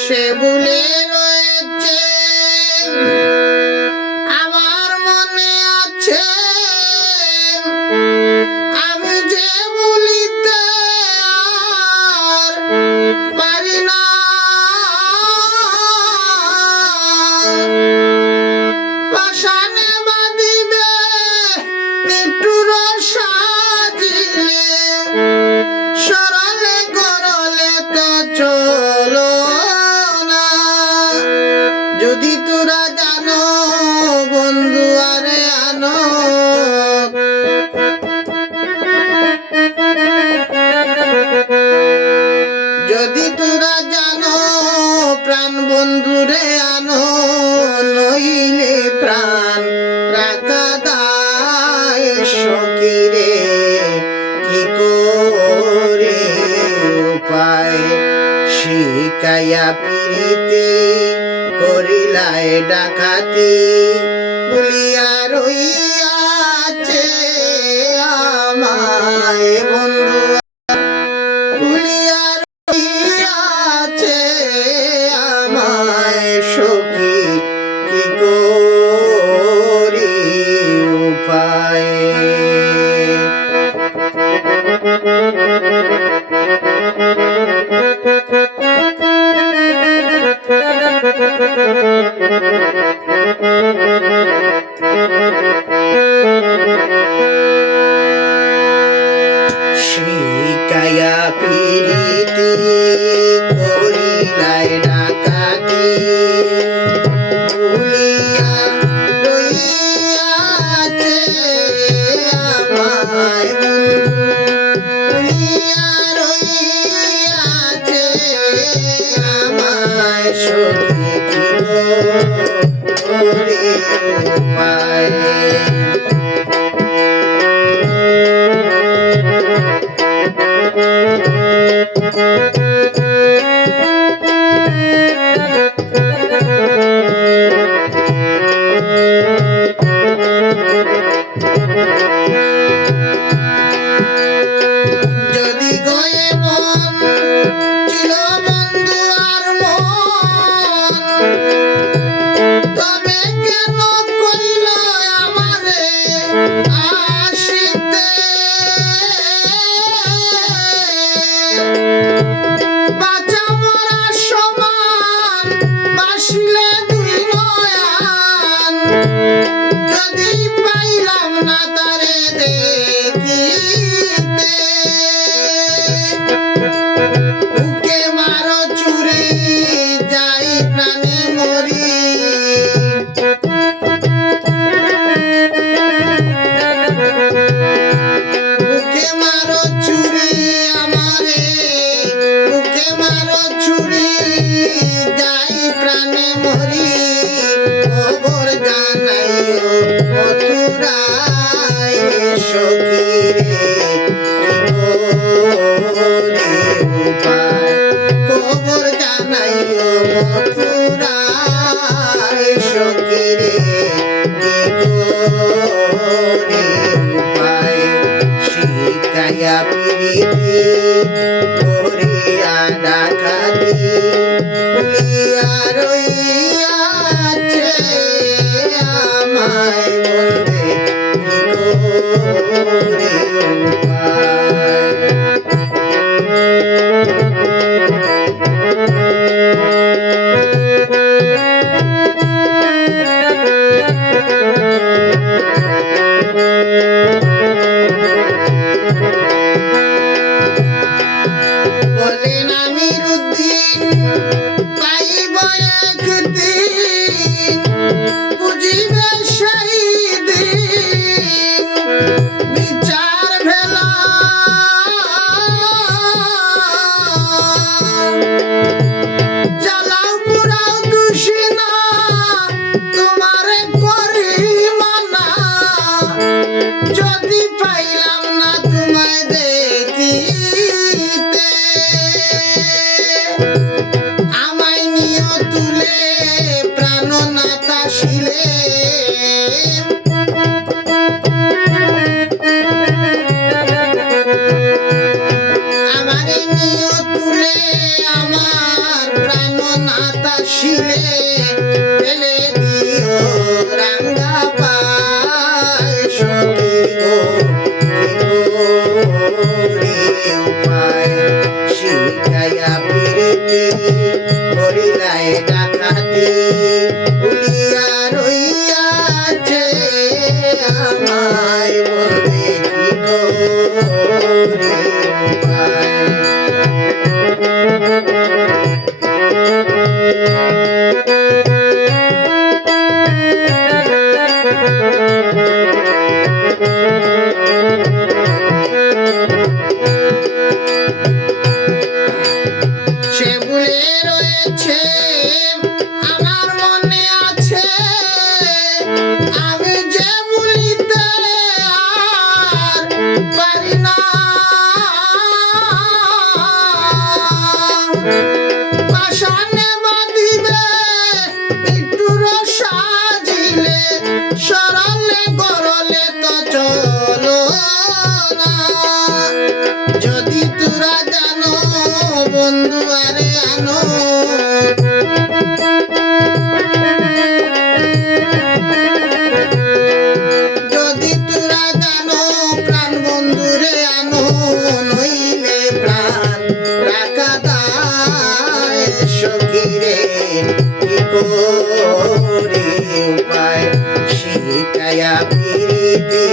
সে ভুলে রয়েছে আমার মনে আছে, আমি যে ভুলিতে আর পারি না। পাষাণে বাঁধিবে নিঠুর সাজিলে, সরলে গরলে তো চলো না। যদি তোরা জানো বন্ধু আরে আনো, যদি তোরা জানো প্রাণ বন্ধুরে আনো, নইলে প্রাণ রাখা দায় সখীরে। কি করে উপায় শিকাইয়া পিরিতি করিলায় ডাকাতি, ভুলিয়া রইয়াছে আমায় বন্ধু, ভুলিয়া রইয়াছে আমায় সখী। কি করি উপায়। শিকায়া পিরিতি করিলায় ডাকাতি, ভুলিয়া রইয়াছে আমায় বন্ধু, ভুলিয়া রইয়াছে আমায় সখী। কি করি উপায়। যদি গয়ে মন ছিল বন্ধু আর মন, তবে কেন কইল আমারে আসিতে। বাঁচা মরা সমান বাসিলে দুই নয়ন, যদি পাইলাম না তারে দেখিতে। বুকে মারো চুরি যাই প্রাণে মরি, বুকে মারো চুরি আমারে, বুকে মারো চুরি যাই প্রাণে মরি। খবর জানাইও মথুরায় সখীরে। কি করি উপায়। খবর জানাইও মথুরায় সখীরে। কি করি উপায় শিকাইয়া পিরিতি করিয়া ডাকাতি, ভুলিয়া রইয়াছে আমায় বন্ধে। কি করি উপায়। বলেন আমিরুদ্দিন পাইব একদিন, বুঝিবে সেই দিন বিচার ভেলা। জ্বালাও পুরাও দোষী না তোমারে করি মানা, যদি পাইলাম না তোমায় দেখিতে। আমায় নিয়ে তুলে পাশানে বাঁধিবে একটুর সাজিলে সরলে গরলে তো চলো না যদি তোরা জানো বন্ধু আরে আনো যদি তোরা জানো প্রাণ বন্ধুরে আনো নইলে প্রাণ রাখা দায় সখীরে কি করে উপায় শিখায়া প্রীতি